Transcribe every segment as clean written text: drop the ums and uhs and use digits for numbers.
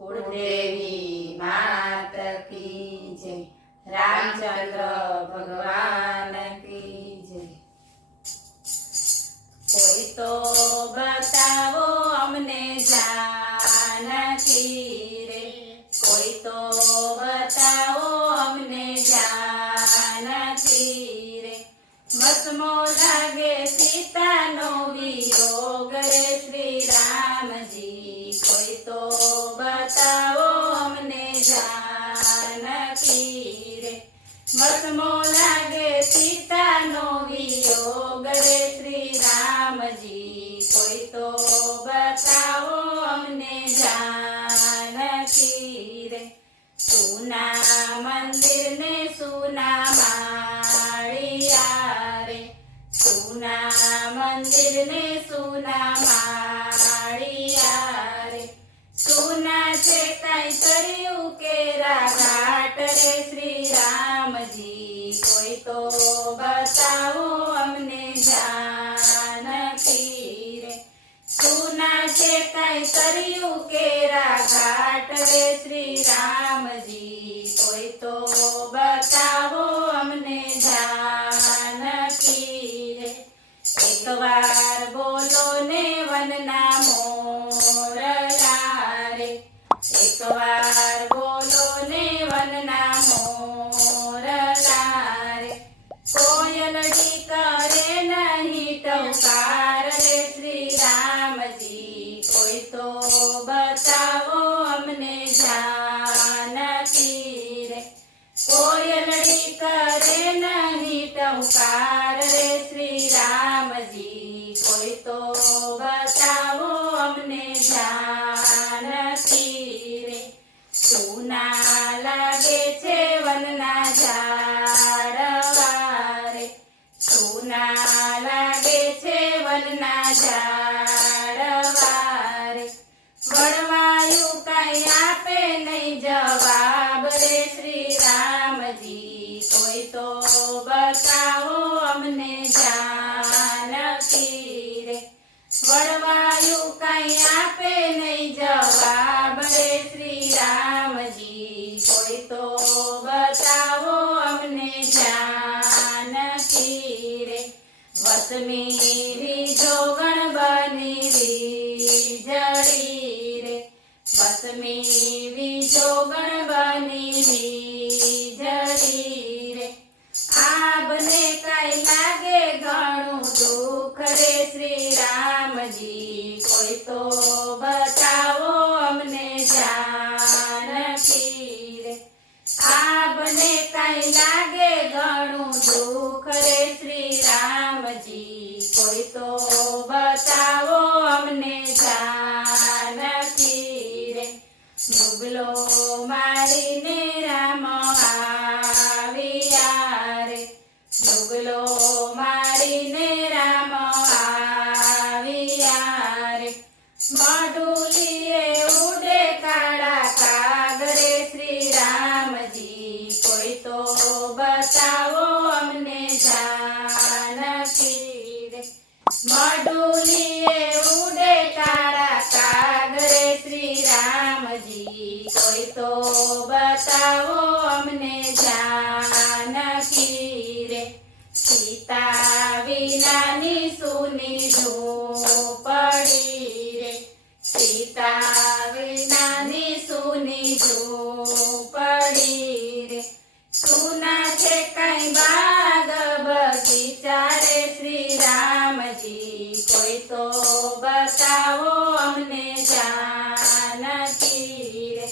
कुलदेवी मात की जय, रामचंद्र भगवान की जय। कोई तो बताओ हमने जानकी रे, कोई तो बताओ हमने जानकी रे। वसमो लागे सीता नो वियोग रे श्री राम जी, कोई तो बताओ हमने जानकी रे। वसमो लागे सीता नो वियोग रे श्री राम जी, कोई तो बताओ हमने जानकी रे। सुना मंदिर ने सुना माड़िया रे, सुना मंदिर ने सुना माड़िया रे। सुना से कई तरयू केरा घाट रे श्री राम जी, कोई तो बताओ हमने जानकी रे। सुना से कई तरयू केरा घाट रे श्री राम जी, कोई तो बताओ हमने जानकी रे। एक बार बोलो ने वनना मोरला रे, एक बार बोलो ने वनना मोरला रे। कोयलड़ी करे नहीं टौकार रे श्री राम जी, कोई तो बताओ हमने जानकी रे। कोयलड़ी करे नहीं टौकार रे श्री राम जी, कोई तो बताओ हमने जानकी रे। सुना लागे छे वनना झाड़वा रे, सुना लागे छे वनना झाड़वा रे। वड़वायु कई आपे नहीं जवाब रे श्री राम जी, कोई तो बताओ हमने जानकी रे। वड़वायु कई आपे नहीं जवाब रे श्री राम जी, कोई तो बताओ हमने जानकी रे। वसमी जोगण बनी री जड़ी रे, वसमी जोगण बनी री जड़ी रे। आपने कई लागे घणું दुख रे श्री राम जी, कोई तो बताओ हमने जानकी रे। आपने कई लागे घणું दुख रे श्री राम जी, कोई तो बताओ हमने जानकी रे। मुगलो मारीने राम आविया रे, मुगलो मारीने राम आविया रे। मडुलिए उडे काड़ा काग रे श्री राम जी, कोई तो बताओ हमने जानकी रे। मडुलिए उडे काड़ा काग रे श्री राम जी, कोई तो बताओ हमने जानकी रे। सीता विनानी सुनी झूपड़ी रे, सीता विनानी सुनी झूपड़ी रे। सुना छे कई बाग बगीचा रे श्री राम जी, कोई तो बताओ हमने जानकी रे।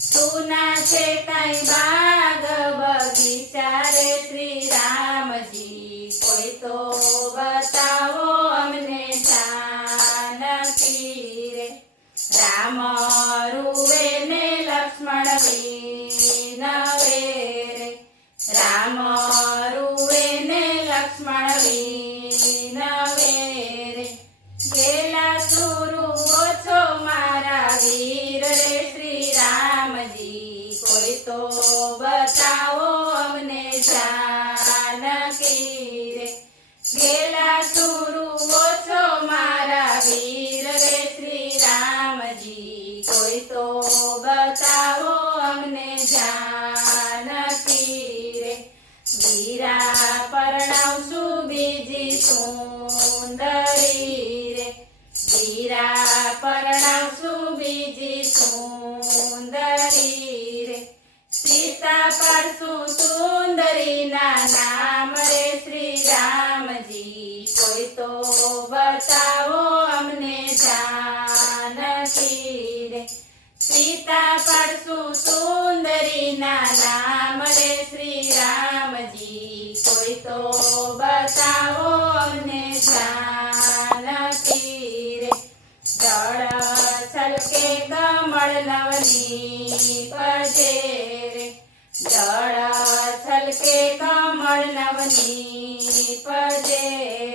सुना छे कई बाग बगीचा रे श्री राम जी, कोई तो बताओ हमने जानकी रे। राम रुवे ने लक्ष्मण विनवे रे, राम रुवे ने लक्ष्मण विनवे रे। गेला सुरु ओछो मारा वीर रे श्री राम जी, कोई तो बताओ हमने जानकी रे। गेला सुरु ओछो मारा वीर रे श्री राम जी, कोई तो નામ રે શ્રી રામજી કોઈ તો બતાવો અમને જાનકી રે સીતા પડશું સુંદરીના નામ રે શ્રી રામજી કોઈ તો બતાવો અમને જાનકી રે જળ છલકે કમળ નવની પજે રે જળ છલકે કમળ નવની પજે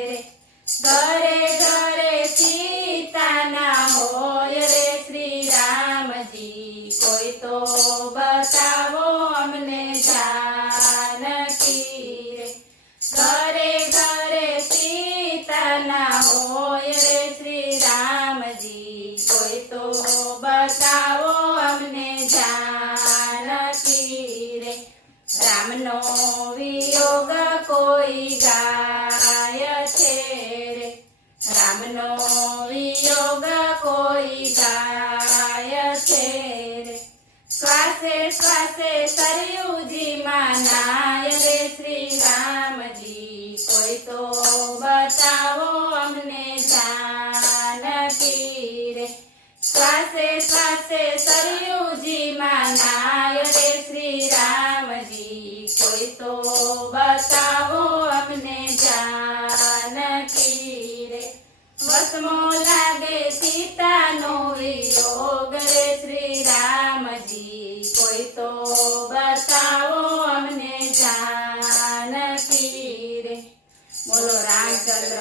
રે ઘરે ઘરે સીતાના હોય રે શ્રી રામજી કોઈ તો બતાવો અમને જાનકી રે ઘરે ઘરે સીતાના હોય રે શ્રી રામજી કોઈ તો બતાવો અમને જાનકી રે રામનો વિયોગ કોઈ ગાય છે રે રામનો વિયોગ કોઈ ગાય છે રે શ્વાસે શ્વાસે સરયુજીમાં નાય રે શ્રી રામજી કોઈ તો બતાવો અમને જાનકી રે શ્વાસે શ્વાસે સરયુજીમાં નાય રે શ્રી રામજી કોઈ તો બતાવો અમને જાનકી રે વસમો લાગે સીતાનો વિયોગ રે શ્રી રામજી કોઈ તો બતાવો અમને જાનકી રે બોલો રામચંદ્ર